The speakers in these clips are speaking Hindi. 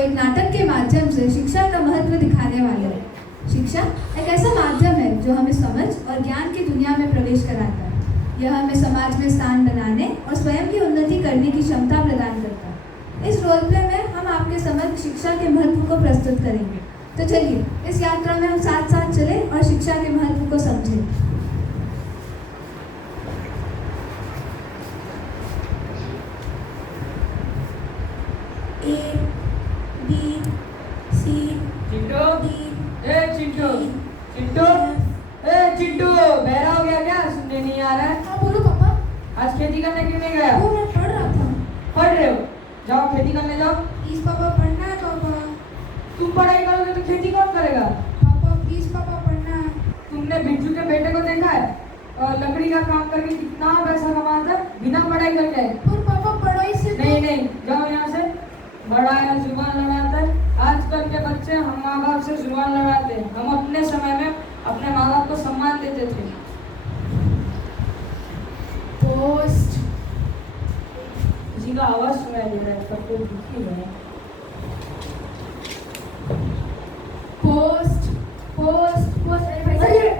एक नाटक के माध्यम से शिक्षा का महत्व दिखाने वाले हैं। शिक्षा एक ऐसा माध्यम है जो हमें समझ और ज्ञान की दुनिया में प्रवेश कराता है। यह हमें समाज में स्थान बनाने और स्वयं की उन्नति करने की क्षमता प्रदान करता है। इस रोल प्ले में हम आपके समक्ष शिक्षा के महत्व को प्रस्तुत करेंगे। तो चलिए इस यात्रा में हम साथ साथ चलें और शिक्षा के महत्व को समझें। A B C Chintu D Chintu Chintu Chintu बहरा हो गया क्या? सुनने नहीं आ रहा है? हाँ बोलो पापा। आज खेती करने क्यों नहीं गया? वो मैं पढ़ रहा था। पढ़ रहे हो? जाओ खेती करने जाओ। प्लीज पापा पढ़ना है पापा। तुम पढ़ाई करोगे तो खेती कौन करेगा? पापा प्लीज पापा पढ़ना है। तुमने बिट्टू के बेटे को देखा है? और लकड़ी का काम करके कितना पैसा कमाता है बिना पढ़ाई करके। पर पापा पढ़ाई से नहीं नहीं, जाओ यहाँ से। बड़ा है जुबान लड़ाता है। आजकल के बच्चे हम माँ बाप से जुबान लड़ाते हैं। हम अपने समय में अपने माँ बाप को सम्मान देते थे। पोस्ट किसी का आवाज सुनाई दे रहा है, पर कोई दुखी है। पोस्ट पोस्ट पोस्ट अरे भाई साहब,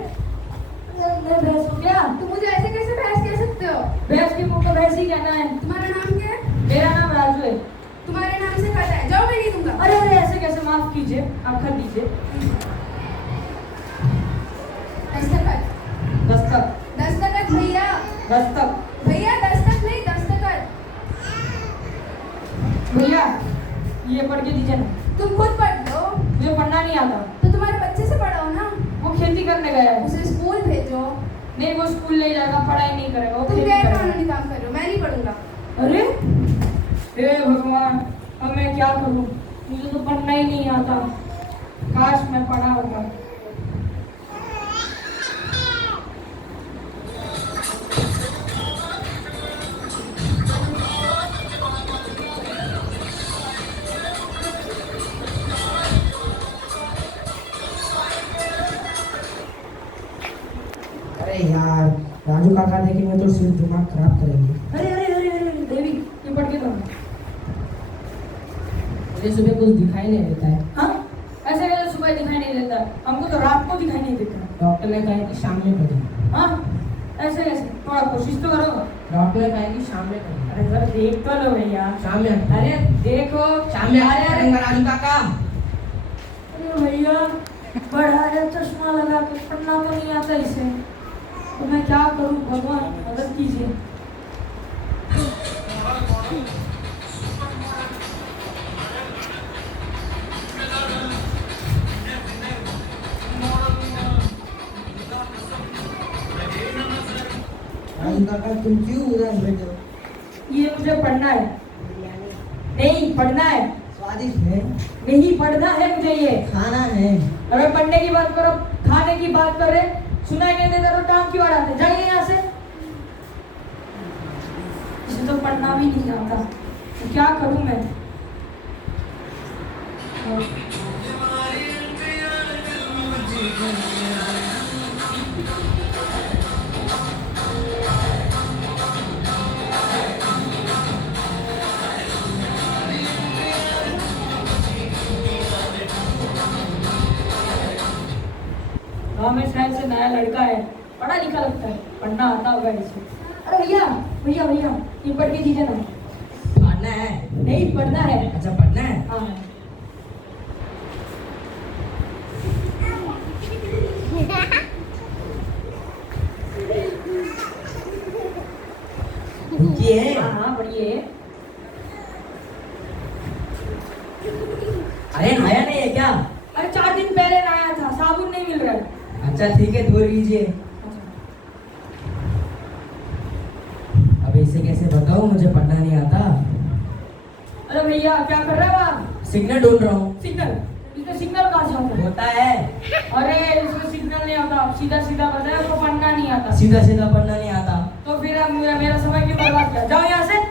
मैं भैंस हो गया? तुम मुझे ऐसे कैसे भैंस कह सकते हो? भैंस के मुंह को भैंस ही कहना है। तुम्हारा नाम क्या है? मेरा नाम राजू है। तुम्हारे नाम से खाता है, जाओ मैं नहीं दूंगा। अरे अरे ऐसे कैसे? माफ कीजिए, आप कर दीजिए। दस्तखत दस्तक दस्तखत भैया दस्तक भैया दस्तक नहीं दस्तखत। भैया ये पढ़ के दीजिए ना। तुम खुद पढ़ लो। मुझे पढ़ना नहीं आता। तो तुम्हारे बच्चे से पढ़ाओ ना। वो खेती करने गया है। उसे स्कूल भेजो। नहीं, वो स्कूल नहीं जाएगा, पढ़ाई नहीं करेगा, वो तुम खेती गैर करेगा। कानूनी काम कर रहे हो, मैं नहीं पढ़ूंगा। अरे हे भगवान, अब मैं क्या करूं? मुझे तो पढ़ना ही नहीं आता। काश मैं पढ़ा होता। अरे यार, राजू काका देखेंगे तो सिर्फ दिमाग खराब करेंगे। अरे अरे अरे अरे देवी, ये पढ़ के दो। मुझे सुबह कुछ दिखाई नहीं देता है। हाँ, ऐसे कैसे सुबह दिखाई नहीं देता? हमको तो रात को दिखाई नहीं देता। डॉक्टर ने कहा है कि शाम में पढ़ें। हाँ, ऐसे कैसे? थोड़ा कोशिश तो करो। डॉक्टर ने कहा है कि शाम में पढ़ें। अरे जरा देख तो लो भैया। शाम में अरे देखो, शाम में अरे पढ़ेंगे राजू काका। अरे भैया, बड़ा है, चश्मा लगा के पढ़ना तो नहीं आता इसे। तो मैं क्या करूं? भगवान मदद कीजिए। राजू काका तुम क्यों उदास बैठे हो? ये मुझे पढ़ना है। नहीं, पढ़ना है। स्वादिष्ट है। नहीं, पढ़ना है मुझे ये। खाना है। अगर पढ़ने की बात करो, खाने की बात कर रहे, सुनाई नहीं देता तो टांग क्यों अड़ाते? जाइए यहाँ से। इसे तो पढ़ना भी नहीं आता, तो क्या करूं मैं? गाँव में शायद से नया लड़का है, पढ़ा लिखा लगता है, पढ़ना आता होगा इसे। अरे भैया भैया भैया, ये पढ़ के दीजिए ना। पढ़ना है? नहीं, पढ़ना है। अच्छा पढ़ना है। हाँ। रुकिए। हाँ हाँ, पढ़िए। अरे नहाया नहीं है क्या? अरे 4 दिन पहले नहाया था, साबुन नहीं मिल रहा है। अच्छा ठीक है, धो लीजिए। अब इसे कैसे बताऊं, मुझे पढ़ना नहीं आता। अरे भैया क्या कर रहे हो आप? सिग्नल ढूंढ रहा हूँ। सिग्नल? इसका सिग्नल कहाँ से आता है? होता है। अरे इसको सिग्नल नहीं आता, सीधा सीधा बताया, उसको पढ़ना नहीं आता। सीधा सीधा पढ़ना नहीं आता। तो फिर अब मेरा समय क्यों बर्बाद किया? जाओ यहाँ से।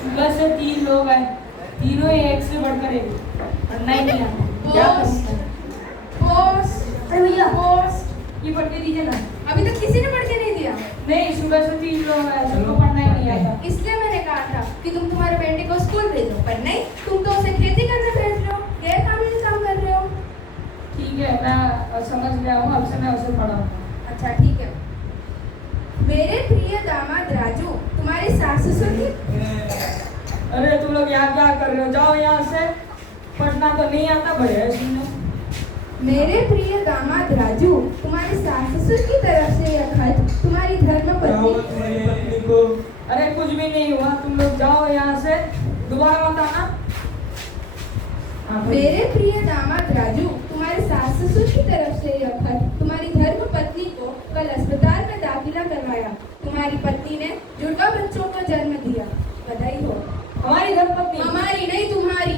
सुबह से 3 लोग आए, तीनों ही एक से बढ़कर एक, पढ़ना ही नहीं आता। क्या करूं? पोस्ट अरे भैया, पोस्ट ये पढ़ के दीजिए ना। अभी तक किसी ने पढ़ के नहीं दिया। नहीं, सुबह से 3 लोग आए, सबको पढ़ना ही नहीं आता। इसलिए मैंने कहा था कि तुम तुम्हारे बेटे को स्कूल भेजो, पर नहीं। अच्छा ठीक है। मेरे प्रिय दामाद राजू, तुम्हारे सास ससुर की अरे तुम लोग यहाँ क्या कर रहे हो? जाओ यहाँ से। पढ़ना तो नहीं आता, बड़े है सुनो। मेरे प्रिय दामाद राजू, तुम्हारे सास ससुर की तरफ से यह खत तुम्हारी धर्मपत्नी को अरे कुछ भी नहीं हुआ, तुम लोग जाओ यहाँ से, दोबारा मत आना। हाँ, बोलो। मेरे प्रिय दामाद राजू, तुम्हारे सास ससुर की तरफ से यह खत तुम्हारी धर्मपत्नी को कल अस्पताल में दाखिला करवाया। तुम्हारी पत्नी ने जुड़वा बच्चों को जन्म दिया, बधाई हो। हमारी धर्मपत्नी? हमारी नहीं, तुम्हारी।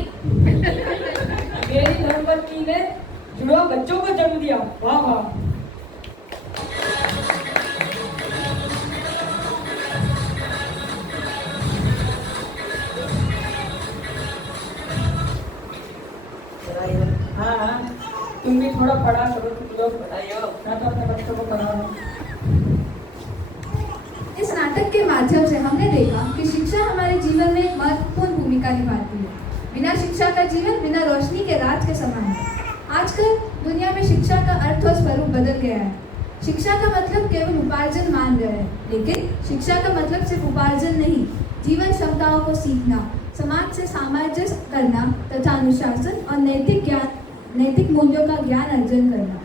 मेरी धर्मपत्नी ने जुड़वा बच्चों को जन्म दिया, वाह वाह। हाँ, तुम भी थोड़ा पढ़ा करो, तुम लोग पढ़ाइयो, मैं तो अपने बच्चों को पढ़ा रहा हूँ। इस नाटक के माध्यम से हमने देखा कि शिक्षा हमारे जीवन में एक महत्वपूर्ण भूमिका निभाती है। बिना शिक्षा का जीवन बिना रोशनी के रात के समान है। आजकल दुनिया में शिक्षा का अर्थ और स्वरूप बदल गया है। शिक्षा का मतलब केवल उपार्जन मान गए हैं, लेकिन शिक्षा का मतलब सिर्फ उपार्जन नहीं, जीवन क्षमताओं को सीखना, समाज से सामंजस्य करना तथा अनुशासन और नैतिक मूल्यों का ज्ञान अर्जन करना।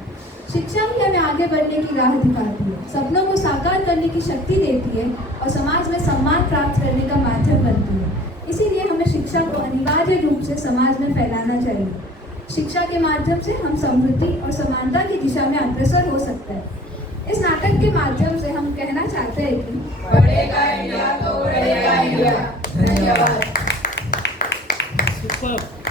शिक्षा भी हमें आगे बढ़ने की राह दिखाती है, सपनों को साकार करने की शक्ति देती है और समाज में सम्मान प्राप्त करने का माध्यम बनती है। इसीलिए हमें शिक्षा को अनिवार्य रूप से समाज में फैलाना चाहिए। शिक्षा के माध्यम से हम समृद्धि और समानता की दिशा में अग्रसर हो सकते हैं। इस नाटक के माध्यम से हम कहना चाहते हैं कि बढ़ेगा इंडिया तो बढ़ेगा इंडिया। धन्यवाद। Superb.